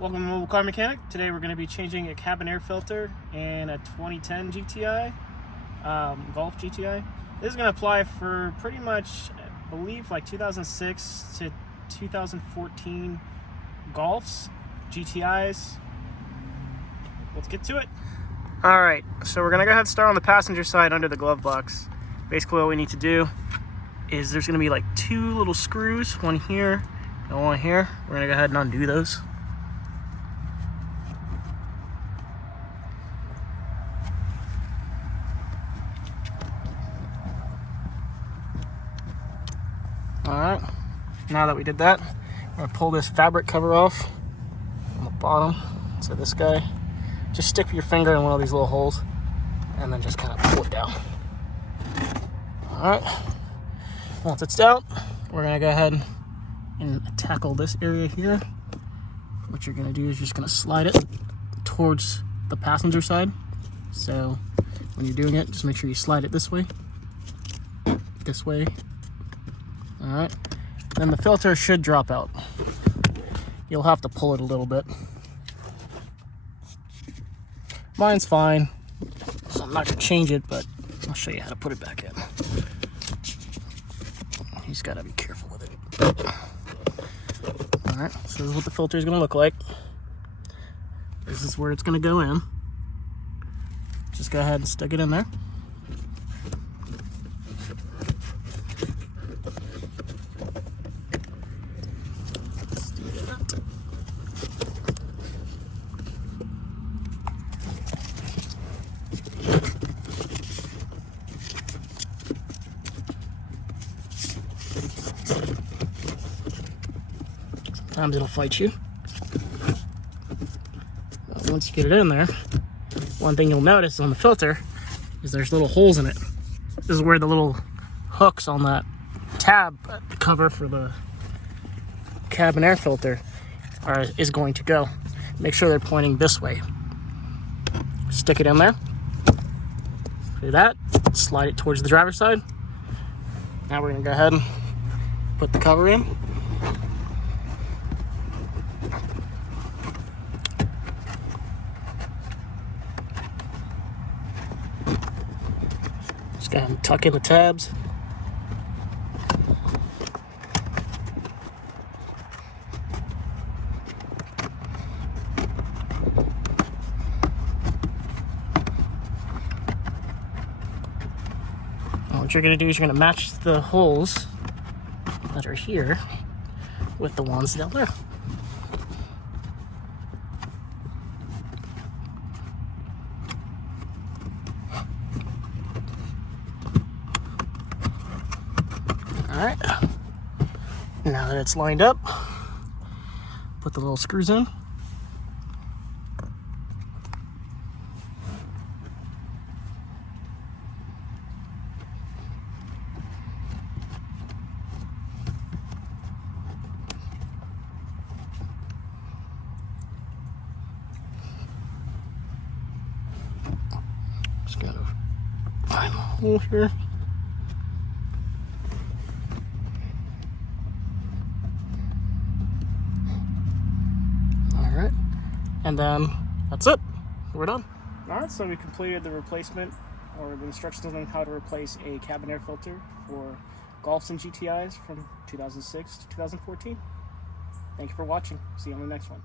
Welcome to Mobile Car Mechanic. Today we're going to be changing a cabin air filter in a 2010 GTI, Golf GTI. This is going to apply for pretty much, I believe, like 2006 to 2014 Golfs, GTIs. Let's get to it. Alright, so we're going to go ahead and start on the passenger side under the glove box. Basically what we need to do is there's going to be like two little screws, one here and one here. We're going to go ahead and undo those. Alright, now that we did that, we're going to pull this fabric cover off on the bottom. So this guy, just stick your finger in one of these little holes and then just kind of pull it down. Alright, once it's down, we're going to go ahead and tackle this area here. What you're going to do is just going to slide it towards the passenger side. So when you're doing it, just make sure you slide it this way. Alright, then the filter should drop out. You'll have to pull it a little bit. Mine's fine, so I'm not going to change it, but I'll show you how to put it back in. You just got to be careful with it. Alright, so this is what the filter is going to look like. This is where it's going to go in. Just go ahead and stick it in there. Sometimes it'll fight you. Once you get it in there, one thing you'll notice on the filter is there's little holes in it. This is where the little hooks on that tab cover for the cabin air filter is going to go. Make sure they're pointing this way. Stick it in there. Do that. Slide it towards the driver's side. Now we're going to go ahead and put the cover in. Just go ahead and tuck in the tabs. And what you're going to do is you're going to match the holes that are here with the ones down there. Alright, now that it's lined up, put the little screws in. Just gotta find a hole here. And then that's it. We're done. Alright, so we completed the replacement or the instructions on how to replace a cabin air filter for Golfs and GTIs from 2006 to 2014. Thank you for watching. See you on the next one.